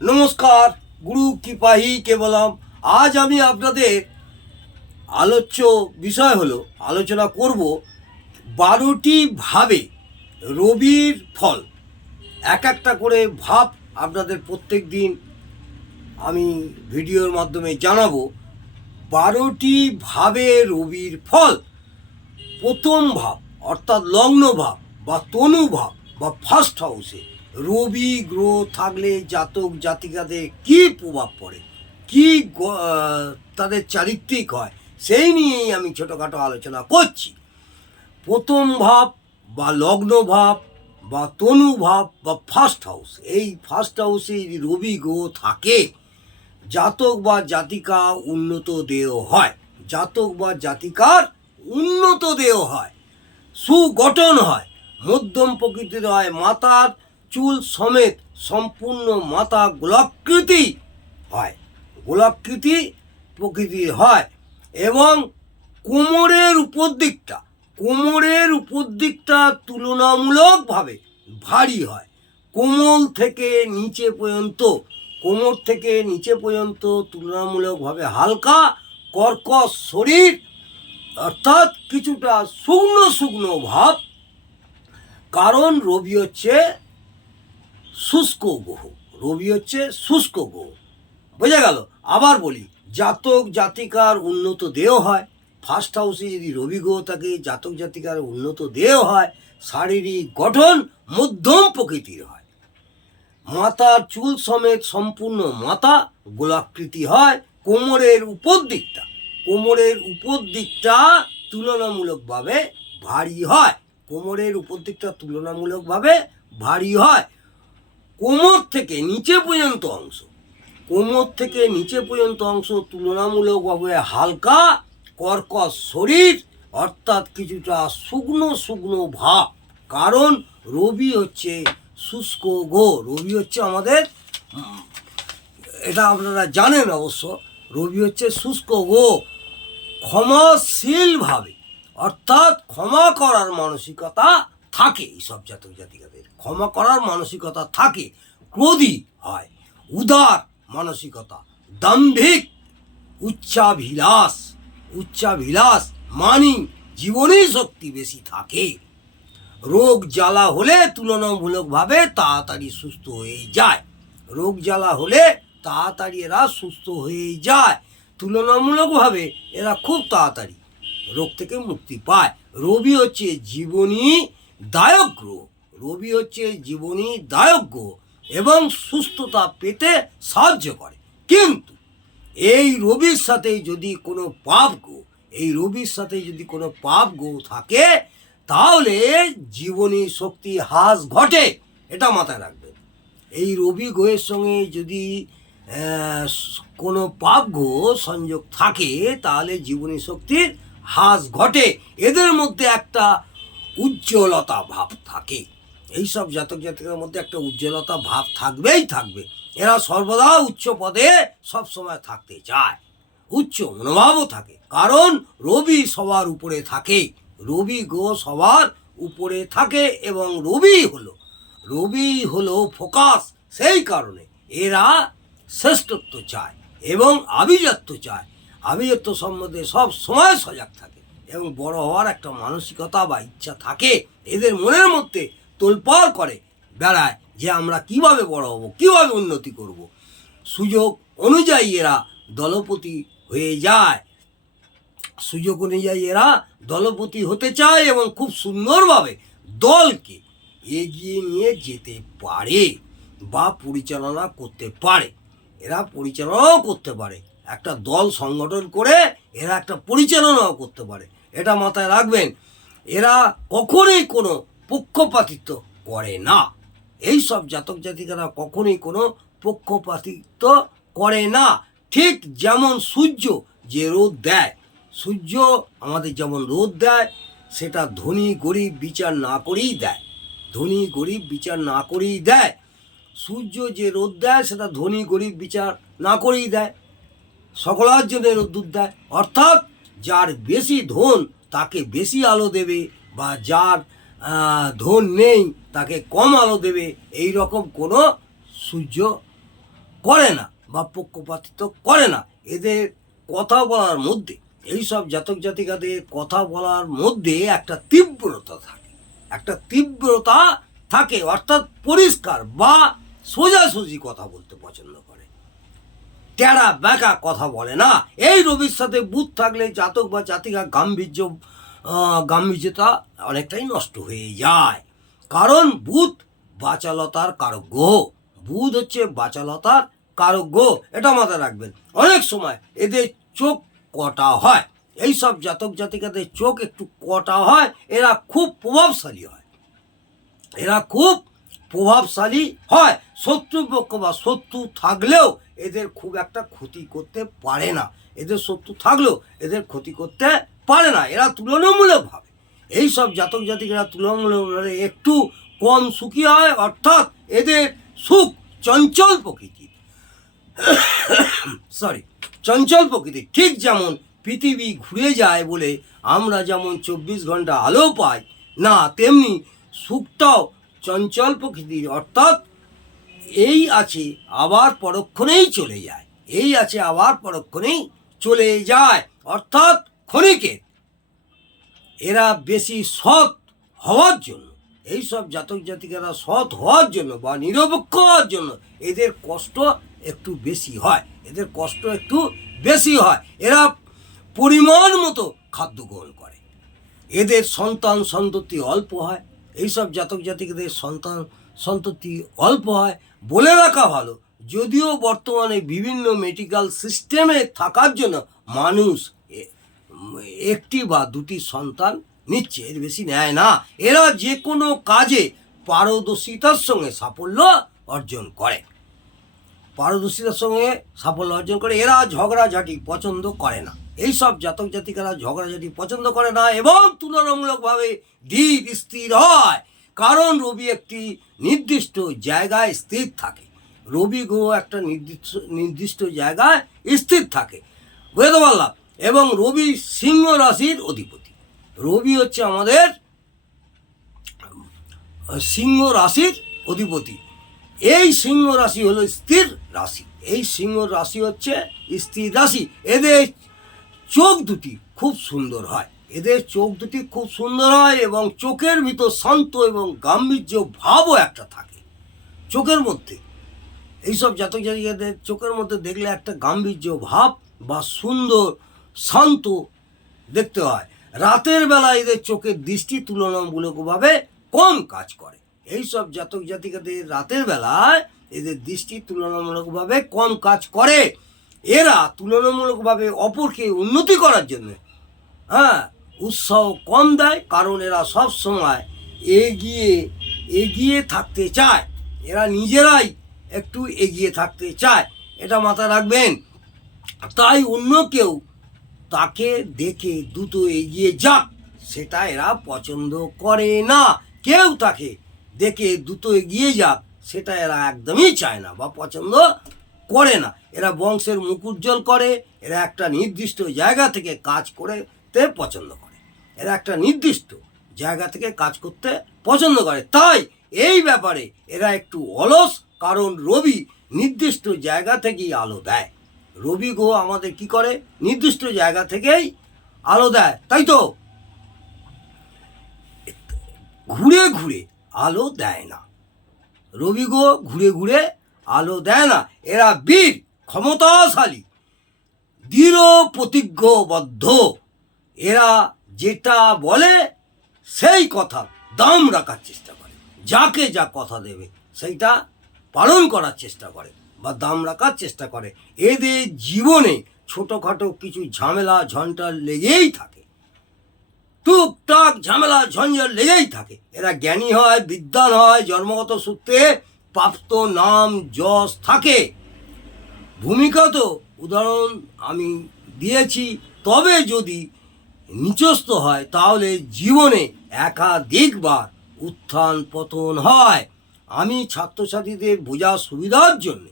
নমস্কার, গুরু কিপাহি কে বললাম আজ আমি আপনাদের আলোচ্য বিষয় হলো, আলোচনা করব বারোটি ভাবে রবির ফল। এক একটা করে ভাব আপনাদের প্রত্যেক দিন আমি ভিডিওর মাধ্যমে জানাব। বারোটি ভাবে রবির ফল। প্রথম ভাব, অর্থাৎ লগ্ন ভাব বা তনু ভাব বা ফার্স্ট হাউসে রবি গ্রহ থাকলে জাতক জাতিকাদের কি প্রভাব পড়ে? কি তাদের চারিত্রিক হয়? সেই নিয়েই আমি ছোটোখাটো আলোচনা করছি। প্রথম ভাব বা লগ্ন ভাব বা তনু ভাব বা ফার্স্ট হাউস এই ফার্স্ট হাউসে রবি গ্রহ থাকে। জাতক বা জাতিকা উন্নত দেহ হয়। জাতক বা জাতিকার উন্নত দেহ হয়। সুগঠন হয়। মধ্যম প্রকৃতির হয় মাথার চুল সমেত সম্পূর্ণ মাথা গোলাকৃতি হয়। গোলাকৃতি প্রকৃতির হয় এবং কোমরের উপর দিকটা কোমরের উপর দিকটা তুলনামূলকভাবে ভারী হয়। কোমল থেকে নিচে পর্যন্ত, কোমর থেকে নিচে পর্যন্ত তুলনামূলকভাবে হালকা, কর্কশ শরীর, অর্থাৎ কিছুটা শুকনো শুকনো ভাব। কারণ রবি হচ্ছে শুষ্ক গ্রহ। রবি হচ্ছে শুষ্ক গ্রহ। বোঝা গেল? আবার বলি, জাতক, জাতিকার উন্নত দেহ হয়। ফার্স্ট হাউসে যদি রবি গ্রহ থাকে, জাতক, জাতিকার উন্নত দেহ হয়, শারীরিক গঠন মধ্যম প্রকৃতির হয়। মাথার চুল সমেত সম্পূর্ণ মাথা, গোলাকৃতি হয় কোমরের উপর দিকটা। কোমরের উপর দিকটা তুলনামূলকভাবে ভারী হয়। কোমরের উপর দিকটা তুলনামূলকভাবে ভারী হয়। কোমর থেকে নিচে পর্যন্ত অংশ। কোমর থেকে নিচে পর্যন্ত অংশ তুলনামূলকভাবে হালকা, কর্কশ শরীর, অর্থাৎ কিছুটা শুকনো শুকনো ভাব। কারণ রবি হচ্ছে শুষ্ক গো, রবি হচ্ছে আমাদের, এটা আপনারা জানেন অবশ্য, রবি হচ্ছে শুষ্ক গো ক্ষমাশীলভাবে অর্থাৎ ক্ষমা করার মানসিকতা থাকে, এইসব জাতক জাতিকাদের। ক্ষমা করার মানসিকতা থাকে ক্রোধী হয়। উদার মানসিকতা, দাম্ভিক, উচ্চাভিলাষ উচ্চাভিলাষ মানি জীবনী শক্তি বেশি থাকে। রোগ জ্বালা হলে তুলনামূলকভাবে তাড়াতাড়ি সুস্থ হয়ে যায়। রোগ জ্বালা হলে তাড়াতাড়ি এরা সুস্থ হয়ে যায়। তুলনামূলকভাবে এরা খুব তাড়াতাড়ি রোগ থেকে মুক্তি পায়। রবি হচ্ছে জীবনী দায়ক গ্রহ রবি হচ্ছে জীবনী দায়ক গ্রহ এবং সুস্থতা পেতে সাহায্য করে। কিন্তু এই রবির সাথে যদি কোনো পাপ গো, এই রবির সাথে যদি কোনো পাপ গো থাকে, তাহলে জীবনী শক্তি হ্রাস ঘটে, এটা মাথায় রাখবেন। এই রবি গ্রহের সঙ্গে যদি কোনো পাপ গ্রহ সংযোগ থাকে, তাহলে জীবনী শক্তির হ্রাস ঘটে। এদের মধ্যে একটা উজ্জ্বলতা ভাব থাকে। এইসব জাতক জাতিকের মধ্যে একটা উজ্জ্বলতা ভাব থাকবেই থাকবে। এরা সর্বদা উচ্চ পদে সব সময় থাকতে চায়। উচ্চ মনোভাবও থাকে। কারণ রবি সবার উপরে থাকে। রবি গো সবার উপরে থাকে এবং রবি হলো। রবি হলো ফোকাস সেই কারণে এরা শ্রেষ্ঠত্ব চায় এবং আভিজাত্য চায়। আভিজাত্য সম্বন্ধে সব সময় সজাগ থাকে। এবং বড় হওয়ার একটা মানসিকতা বা ইচ্ছা থাকে, এদের মনের মধ্যে তোলপাড় করে, বেড়ায় যে আমরা কীভাবে বড় হব, কীভাবে উন্নতি করব। সুযোগ অনুযায়ী এরা দলপতি হয়ে যায়। সুযোগ অনুযায়ী এরা দলপতি হতে চায় এবং খুব সুন্দরভাবে দলকে এগিয়ে নিয়ে যেতে পারে বা পরিচালনা করতে পারে। এরা পরিচালনাও করতে পারে। একটা দল সংগঠন করে এরা একটা পরিচালনাও করতে পারে। এটা মাথায় রাখবেন, এরা কখনোই কোনো পক্ষপাতিত্ব করে না। এই সব জাতক জাতিকারা কখনোই কোনো পক্ষপাতিত্ব করে না। ঠিক যেমন সূর্য যে রোদ দেয়, সূর্য আমাদের যেমন রোদ দেয়, সেটা ধনী গরিব বিচার না করেই দেয়। ধনী গরিব বিচার না করেই দেয়। সূর্য যে রোদ দেয়, সেটা ধনী গরিব বিচার না করেই দেয়। সকলের জন্য রোদ্দুর দেয়। অর্থাৎ যার বেশি ধন তাকে বেশি আলো দেবে বা যার ধন নেই তাকে কম আলো দেবে, এই রকম কোনো সূর্য করে না বা পক্ষপাতিত্ব করে না। এদের কথা বলার মধ্যে, এই সব জাতক জাতিকাদের কথা বলার মধ্যে একটা তীব্রতা থাকে। একটা তীব্রতা থাকে, অর্থাৎ পরিষ্কার বা সোজাসুজি কথা বলতে পছন্দ করে। টেরা ব্যাকা কথা বলে না। এই রবির সাথে বুধ থাকলে জাতক বা জাতিকা গাম্ভীর্য গাম্ভীর্যতা অনেকটাই নষ্ট হয়ে যায়। কারণ বুধ বাচালতার কারক বুধ হচ্ছে বাচালতার কারক এটা মাথায় রাখবেন। অনেক সময় এদের চোখ কটা হয়। এই সব জাতক জাতিকাদের চোখ একটু কটা হয়, এরা খুব প্রভাবশালী হয়। এরা খুব প্রভাবশালী হয়। শত্রুপক্ষ বা শত্রু থাকলেও এদের খুব একটা ক্ষতি করতে পারে না। এদের শত্রু থাকলেও এদের ক্ষতি করতে পারে না। এরা তুলনামূলকভাবে এই সব জাতক জাতিকেরা তুলনামূলকভাবে একটু কম সুখী হয়, অর্থাৎ এদের সুখ চঞ্চল প্রকৃতির সরি চঞ্চল প্রকৃতি। ঠিক যেমন পৃথিবী ঘুরে যায় বলে আমরা যেমন চব্বিশ ঘণ্টা আলো পাই, না, তেমনি সুখটাও চঞ্চল প্রকৃতির, অর্থাৎ এই আছে আবার পরক্ষণেই চলে যায়, এই আছে আবার পরক্ষণেই চলে যায়, অর্থাৎ ক্ষণিকের। এরা বেশি সৎ হওয়ার জন্য, এই সব জাতক জাতিকারা সৎ হওয়ার জন্য বা নিরপেক্ষ হওয়ার জন্য এদের কষ্ট একটু বেশি হয়, এদের কষ্ট একটু বেশি হয়। এরা পরিমাণ মতো খাদ্য গ্রহণ করে। এদের সন্তান সন্ততি অল্প হয় এইসব জাতক জাতিকাদের সন্তান, সন্ততি অল্প হয়, বলে রাখা ভালো। যদিও বর্তমানে বিভিন্ন মেডিকেল সিস্টেমে থাকার জন্য মানুষ একটি বা দুটি সন্তান নিচ্ছে, এর বেশি নেয় না। এরা যে কোনো কাজে পারদর্শিতার সঙ্গে সাফল্য অর্জন করে। পারদর্শিতার সঙ্গে সাফল্য অর্জন করে, এরা ঝগড়াঝাটি পছন্দ করে না। এই সব জাতক জাতিকারা ঝগড়াঝাটি পছন্দ করে না এবং তুলনামূলকভাবে ধীর স্থির হয়। কারণ রবি একটি নির্দিষ্ট জায়গায় স্থির থাকে। রবি গ্রহ একটা নির্দিষ্ট নির্দিষ্ট জায়গায় স্থির থাকে। বুঝতে পারলাম? এবং রবি সিংহ রাশির অধিপতি। রবি হচ্ছে আমাদের সিংহ রাশির অধিপতি। এই সিংহ রাশি হলো স্থির রাশি। এই সিংহ রাশি হচ্ছে স্থির রাশি। এদের চোখ দুটি খুব সুন্দর হয়। এদের চোখ দুটি খুব সুন্দর হয় এবং চোখের ভিতর শান্ত এবং গাম্ভীর্য ভাবও একটা থাকে। চোখের মধ্যে, এইসব জাতক জাতিকাদের চোখের মধ্যে দেখলে একটা গাম্ভীর্য ভাব বা সুন্দর শান্ত দেখতে হয়। রাতের বেলা এদের চোখের দৃষ্টি তুলনামূলকভাবে কম কাজ করে। এইসব জাতক জাতিকাদের রাতের বেলায় এদের দৃষ্টি তুলনামূলকভাবে কম কাজ করে। এরা তুলনামূলকভাবে অপরকে উন্নতি করার জন্য হ্যাঁ উৎসাহ কম দেয়, কারণ এরা সব সময় এগিয়ে এগিয়ে থাকতে চায়। এরা নিজেরাই একটু এগিয়ে থাকতে চায়। এটা মাথায় রাখবেন। তাই অন্য কেউ তাকে দেখে দ্রুত এগিয়ে যাক, সেটা এরা পছন্দ করে না। কেউ তাকে দেখে দ্রুত এগিয়ে যাক, সেটা এরা একদমই চায় না বা পছন্দ করে না। এরা বংশের মুখ উজ্জ্বল করে, এরা একটা নির্দিষ্ট জায়গা থেকে কাজ করতে পছন্দ করে। এরা একটা নির্দিষ্ট জায়গা থেকে কাজ করতে পছন্দ করে। তাই এই ব্যাপারে এরা একটু অলস, কারণ রবি নির্দিষ্ট জায়গা থেকেই আলো দেয়। রবি গো আমাদের কি করে? নির্দিষ্ট জায়গা থেকেই আলো দেয়, তাই তো? ঘুরে ঘুরে আলো দেয় না। রবি গো ঘুরে ঘুরে আলো দেয় না, এরা বীর, ক্ষমতাশালী। দৃঢ়, প্রতিজ্ঞবদ্ধ। এরা যেটা বলে, সেই কথা দাম রাখার চেষ্টা করে। যাকে যা কথা দেবে, সেইটা পালন করার চেষ্টা করে বা দাম রাখার চেষ্টা করে। এদের জীবনে ছোটোখাটো কিছু ঝামেলা ঝঞ্ঝাট লেগেই থাকে। টুকটাক ঝামেলা ঝঞ্ঝাট লেগেই থাকে। এরা জ্ঞানী হয় বিদ্যান হয়, জন্মগত সূত্রে প্রাপ্ত নাম যশ থাকে। ভূমিকা তো উদাহরণ আমি দিয়েছি, তবে যদি নিচস্ত হয়, তাহলে জীবনে একাধিকবার উত্থান পতন হয়। আমি ছাত্রছাত্রীদের বোঝা সুবিধার জন্যে,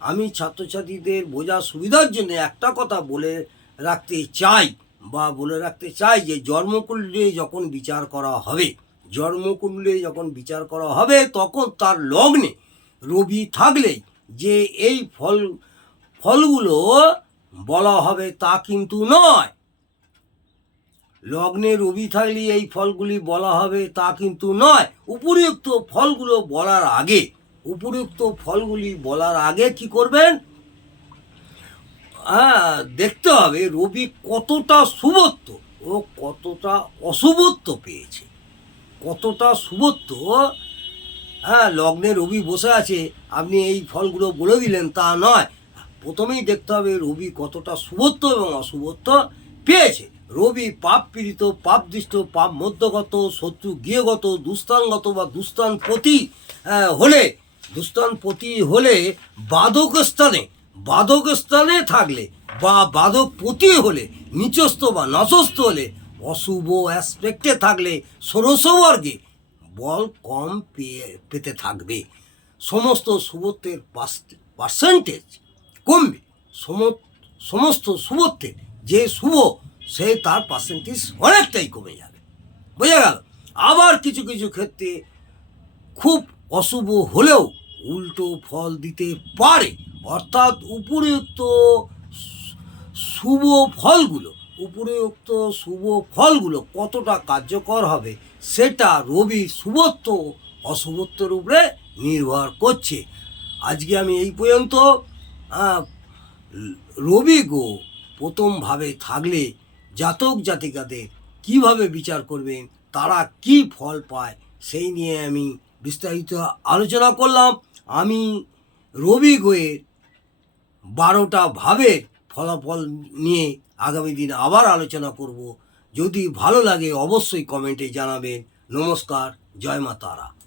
আমি ছাত্রছাত্রীদের বোঝা সুবিধার জন্য একটা কথা বলে রাখতে চাই, বা বলে রাখতে চাই যে, জন্মকুণ্ডে যখন বিচার করা হবে জন্মকুণ্ডে যখন বিচার করা হবে, তখন তার লগ্নে রবি থাকলেই যে এই ফল, ফলগুলো বলা হবে তা কিন্তু নয়। লগ্নে রবি থাকলে এই ফলগুলি বলা হবে তা কিন্তু নয়। উপরিউক্ত ফলগুলো বলার আগে উপরিউক্ত ফলগুলি বলার আগে কি করবেন? হ্যাঁ দেখতে হবে রবি কতটা শুভত্ব ও কতটা অশুভত্ব পেয়েছে। কতটা শুভত্ব হ্যাঁ লগ্নে রবি বসে আছে আপনি এই ফলগুলো বলে দিলেন তা নয়। প্রথমেই দেখতে হবে রবি কতটা শুভত্ব এবং অশুভত্ব পেয়েছে। রবি পাপ পীড়িত পাপ দৃষ্ট পাপ মধ্যগত শত্রু গৃহগত দুস্থানগত বা দুস্থানপতি আহ, হলে দুস্থানপতি হলে বাদক স্থানে বাদক স্থানে থাকলে বা বাদক পতি হলে নিচস্থ বা নচস্থ হলে অশুভ অ্যাসপেক্টে থাকলে ষোড়শবর্গে বল কম পেয়ে, পেতে থাকবে। সমস্ত শুভত্বের পার্সেন্টেজ কমবে। সম- সমস্ত শুভত্বের যে শুভ, সে তার পার্সেন্টেজ অনেকটাই কমে যাবে। বোঝা গেল? আবার কিছু কিছু ক্ষেত্রে খুব অশুভ হলেও উল্টো ফল দিতে পারে। অর্থাৎ উপরিউক্ত শুভ ফলগুলো উপরিউক্ত শুভ ফলগুলো কতটা কার্যকর হবে, সেটা রবি শুভত্ব অশুভত্বের উপরে নির্ভর করছে। আজকে আমি এই পর্যন্ত রবি গো প্রথমভাবে থাকলে জাতক জাতিকাদের কীভাবে বিচার করবেন, তারা কি ফল পায়, সেই নিয়ে আমি বিস্তারিত আলোচনা করলাম। আমি রবি গোয়ের বারোটা ভাবের ফলাফল নিয়ে আগামী দিন আবার আলোচনা করব। যদি ভালো লাগে অবশ্যই কমেন্টে জানাবেন। নমস্কার, জয় মা তারা।